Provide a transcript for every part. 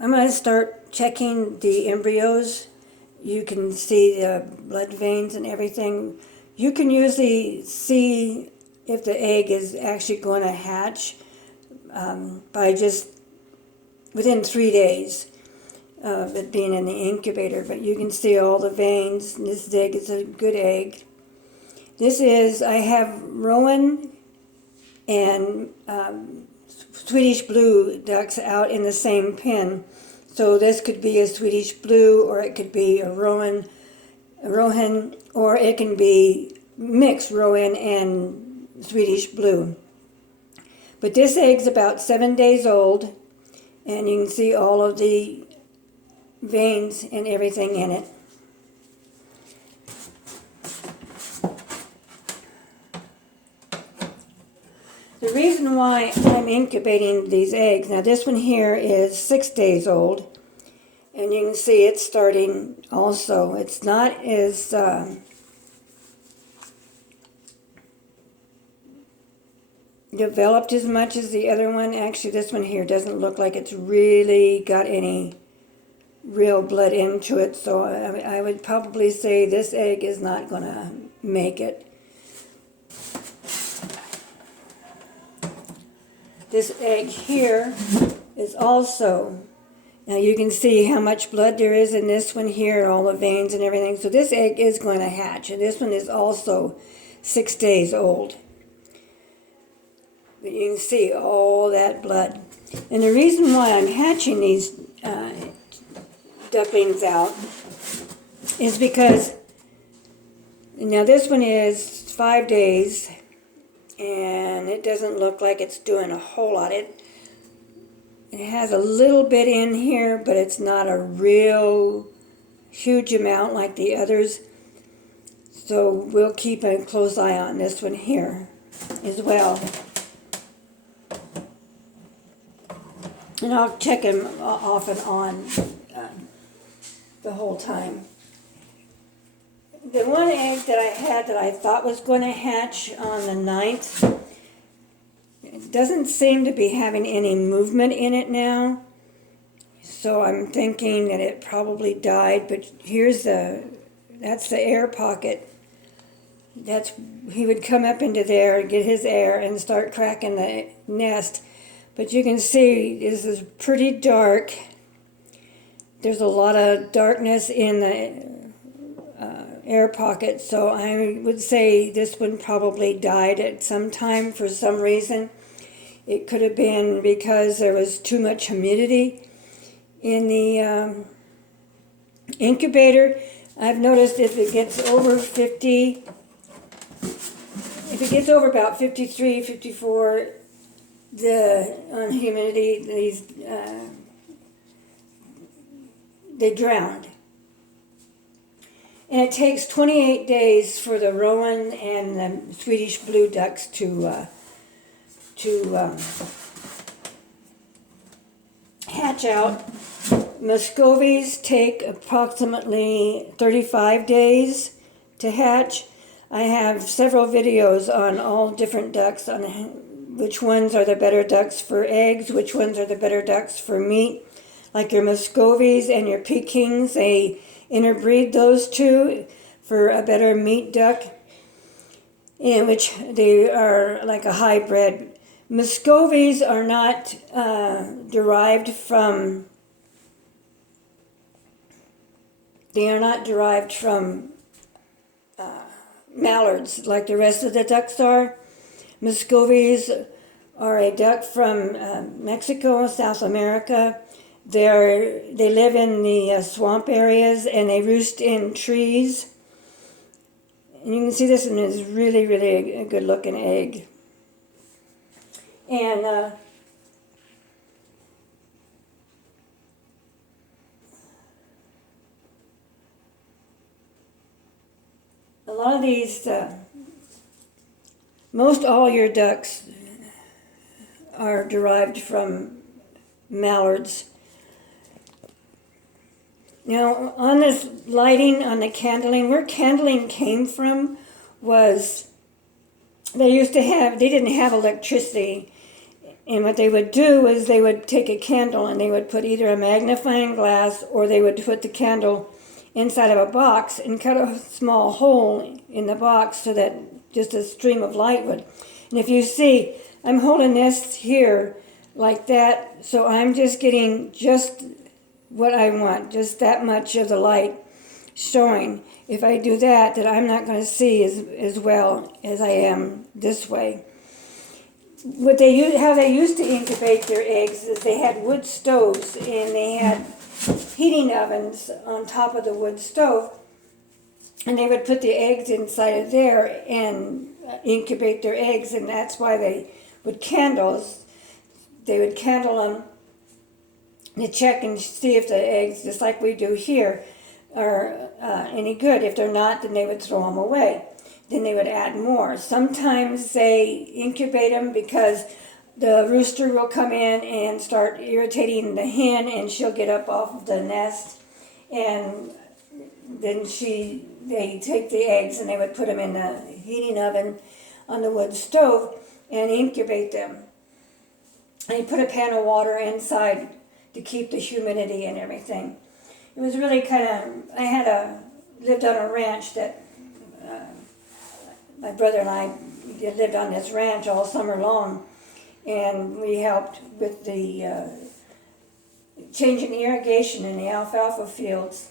I'm going to start checking the embryos. You can see the blood veins and everything. You can usually see if the egg is actually going to hatch by just within 3 days of it being in the incubator. But you can see all the veins. This egg is a good egg. This is, I have Rowan and Swedish blue ducks out in the same pen. So this could be a Swedish blue, or it could be a Rowan, or it can be mixed Rowan and Swedish blue. But this egg's about 7 days old, and you can see all of the veins and everything in it. The reason why I'm incubating these eggs, now this one here is 6 days old, and you can see it's starting also. It's not as developed as much as the other one. Actually, this one here doesn't look like it's really got any real blood into it, so I would probably say this egg is not going to make it. This egg here is also, now you can see how much blood there is in this one here, all the veins and everything. So this egg is going to hatch, and this one is also 6 days old. But you can see all that blood. And the reason why I'm hatching these ducklings out is because, now this one is 5 days, and it doesn't look like it's doing a whole lot. It has a little bit in here, but it's not a real huge amount like the others. So we'll keep a close eye on this one here as well. And I'll check him off and on the whole time. The one egg that I had that I thought was going to hatch on the 9th, it doesn't seem to be having any movement in it now. So I'm thinking that it probably died, but that's the air pocket. He would come up into there, get his air, and start cracking the nest. But you can see this is pretty dark. There's a lot of darkness in the air pocket, so I would say this one probably died at some time for some reason. It could have been because there was too much humidity in the incubator. I've noticed if it gets over 50, if it gets over about 53, 54, on humidity, they drowned. And it takes 28 days for the Rowan and the Swedish blue ducks to hatch out. Muscovies take approximately 35 days to hatch. I have several videos on all different ducks, on which ones are the better ducks for eggs, which ones are the better ducks for meat. Like your Muscovies and your Pekings, they interbreed those two for a better meat duck, in which they are like a hybrid. Muscovies are not derived from mallards like the rest of the ducks are. Muscovies are a duck from Mexico, South America. They live in the swamp areas, and they roost in trees. And you can see this one is really, really a good looking egg. And a lot of these, most all your ducks are derived from mallards. Now, on this lighting, on the candling, where candling came from was they didn't have electricity, And what they would do is they would take a candle and they would put either a magnifying glass or they would put the candle inside of a box and cut a small hole in the box so that just a stream of light would. And if you see, I'm holding this here like that, so I'm just getting just what I want, just that much of the light showing. If I do that, then I'm not going to see as well as I am this way. How they used to incubate their eggs is they had wood stoves and they had heating ovens on top of the wood stove, and they would put the eggs inside of there and incubate their eggs, and that's why they would candle them to check and see if the eggs, just like we do here, are any good. If they're not, then they would throw them away. Then they would add more. Sometimes they incubate them because the rooster will come in and start irritating the hen, and she'll get up off of the nest, and then they take the eggs and they would put them in the heating oven on the wood stove and incubate them. And put a pan of water inside to keep the humidity and everything. It was really lived on a ranch that my brother and I lived on this ranch all summer long, and we helped with the changing the irrigation in the alfalfa fields.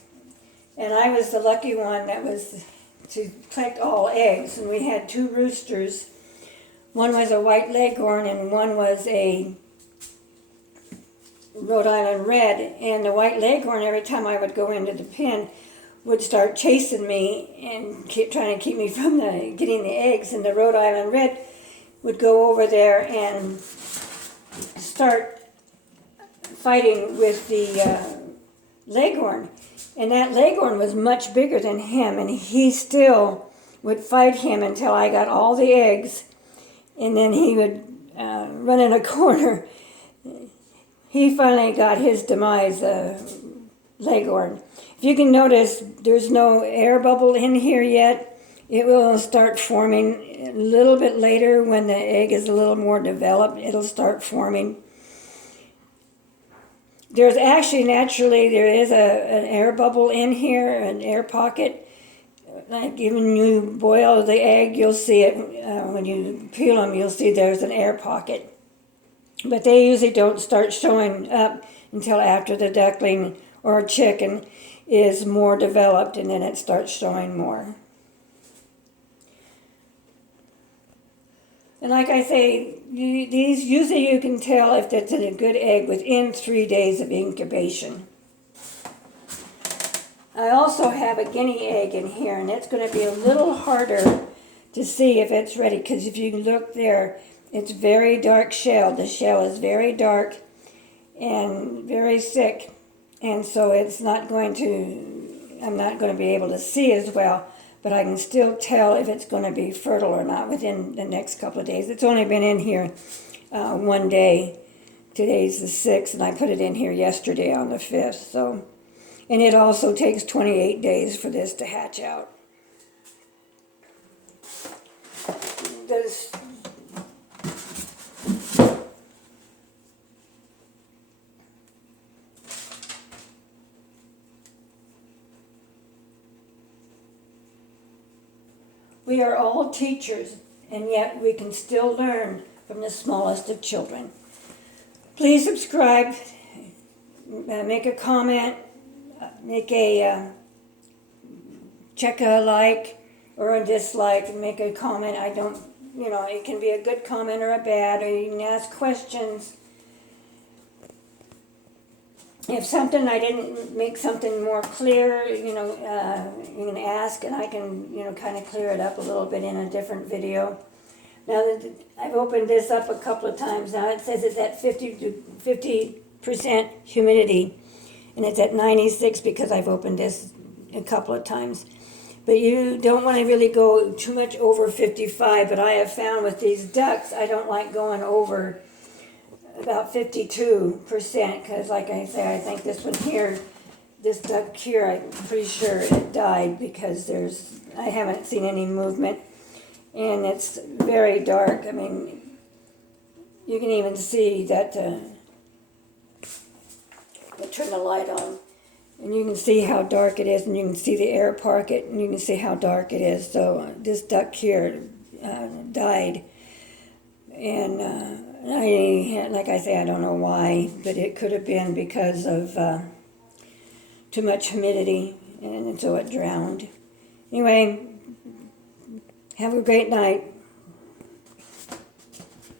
And I was the lucky one that was to collect all eggs, and we had 2 roosters. One was a white leghorn and one was a Rhode Island red, and the white leghorn, every time I would go into the pen, would start chasing me and trying to keep me from getting the eggs, and the Rhode Island red would go over there and start fighting with the leghorn. And that leghorn was much bigger than him, and he still would fight him until I got all the eggs, and then he would run in a corner. He finally got his demise, leghorn. If you can notice, there's no air bubble in here yet. It will start forming a little bit later when the egg is a little more developed. It'll start forming. There's actually there is an air bubble in here, an air pocket. Like when you boil the egg, you'll see it. When you peel them, you'll see there's an air pocket. But they usually don't start showing up until after the duckling or chicken is more developed, and then it starts showing more. And like I say, these usually you can tell if it's a good egg within 3 days of incubation. I also have a guinea egg in here, and it's going to be a little harder to see if it's ready, because if you look there, it's very dark shell. The shell is very dark and very thick, and so I'm not going to be able to see as well, but I can still tell if it's going to be fertile or not within the next couple of days. It's only been in here 1 day. Today's the 6th, and I put it in here yesterday on the 5th. So, and it also takes 28 days for this to hatch out. We are all teachers, and yet we can still learn from the smallest of children. Please subscribe, make a comment, check a like or a dislike, and make a comment. It can be a good comment or a bad, or you can ask questions. If something I didn't make something more clear, you can ask, and I can, kind of clear it up a little bit in a different video. Now that I've opened this up a couple of times now, it says it's at 50% humidity, and it's at 96 because I've opened this a couple of times. But you don't want to really go too much over 55, but I have found with these ducks, I don't like going over about 52%, because like I say, I think this one here, this duck here, I'm pretty sure it died because I haven't seen any movement, and it's very dark. I mean, You can even see that, I'll turn the light on, and you can see how dark it is, and you can see the air pocket, and you can see how dark it is. So this duck here died, and like I say, I don't know why, but it could have been because of too much humidity, and so it drowned. Anyway, have a great night.